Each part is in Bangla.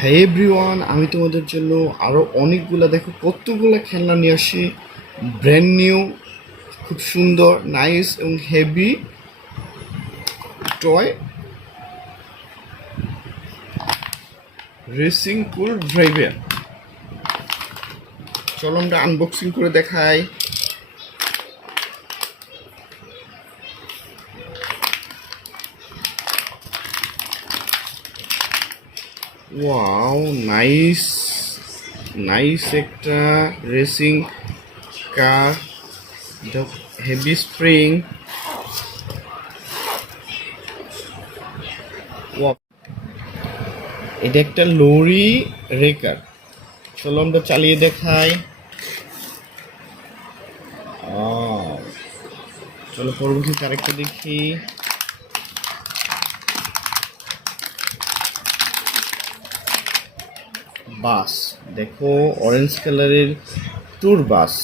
হ্যাঁ এভরিওয়ান, আমি তোমাদের জন্য আরও অনেকগুলা দেখো কতগুলো খেলনা নিয়ে আসি। ব্র্যান্ড নিউ, খুব সুন্দর, নাইস এবং হেভি টয় রেসিং পুল ড্রাইভার। চলো আমরা আনবক্সিং করে দেখাই। ওয়াও, নাইস নাইস একটা রেসিং কার, হেভি স্প্রিং। এটা একটা লরি রেকার। চলো আমরা চালিয়ে দেখাই। চলো পরবর্তীতে আরেকটা দেখি। বাস দেখো, অরেঞ্জ কালারের ট্যুর বাস।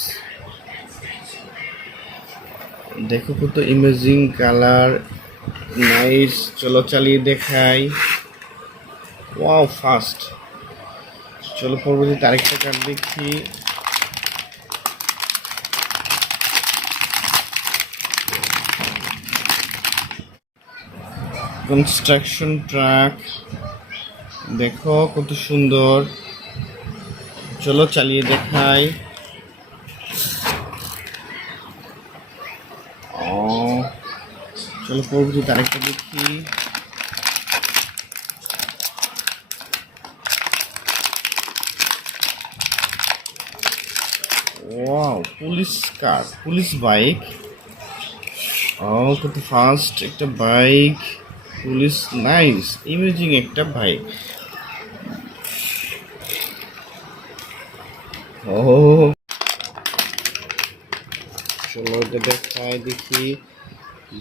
দেখো কত ইমেজিং কালার, নাইস। চলো চালিয়ে দেখাই। Wow, fast. চলো পরবর্তীতে আরেকটা কার দেখি। কনস্ট্রাকশন ট্রাক দেখো কত সুন্দর। চলো চালিয়ে দেখাই। চলো পরবর্তীতে আরেকটা দেখি। ওয়াও, পুলিশ কার, পুলিশ বাইক। কত ফাস্ট একটা বাইক, পুলিশ, নাইস ইমেজিং একটা বাইক। ও চলো এটা দেখাই দেখি।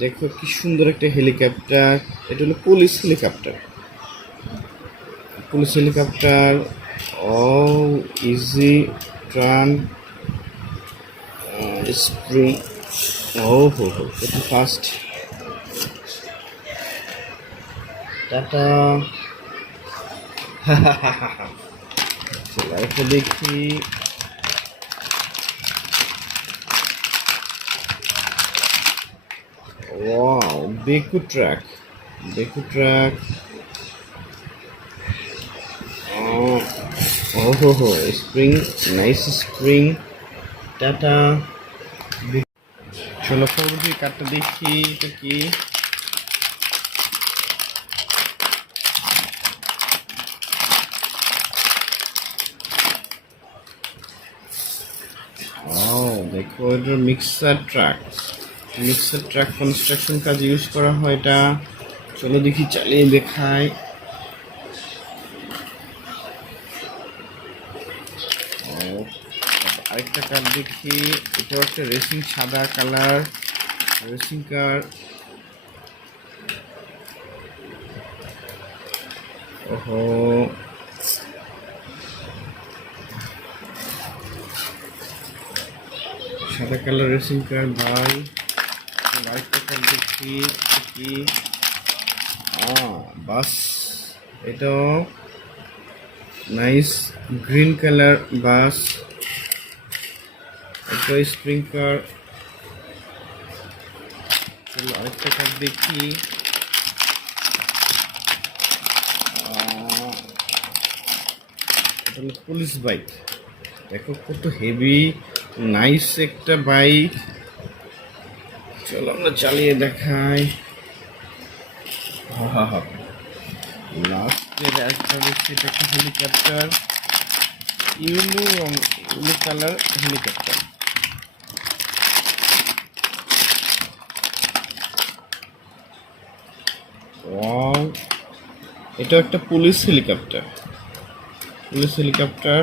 দেখো কি সুন্দর একটা হেলিকপ্টার। এটা হলো পুলিশ হেলিকপ্টার, পুলিশ হেলিকপ্টার। ও ইজি ট্রান স্প্রিং। ও হো হো, কত ফাস্ট। টাটা। চলো একটা দেখি। Wow, backhoe truck, backhoe truck. ও হো হো, স্প্রিং, নাইস স্প্রিং। টাটা। চলো পরবর্তী কারটা দেখি। এটা কি? দেখো এটা mixer truck, mixer truck construction কাজে ইউজ করা হয় এটা। চলো দেখি চালিয়ে দেখাই। আরেকটা কার দেখি। এটাও একটা রেসিং, সাদা কালার রেসিং কার। ওহো, সাদা কালার রেসিং কার ভাই। আরেকটা কার দেখি কি। বাস, এটাও নাইস গ্রিন কালার বাস। একটা স্প্রিং কার। চলো আরেকটা কার দেখি। এটা হলো পুলিশ বাইক। দেখো কত হেভি, নাইস একটা বাইক। চলো আমরা চালিয়ে দেখাই। লাস্টের একটা দেখছি, এটা একটা হেলিকপ্টার, ইয়েলো রং, ইয়েলো কালার হেলিকপ্টার। ওয়াও, এটা একটা পুলিশ হেলিকপ্টার, পুলিশ হেলিকপ্টার।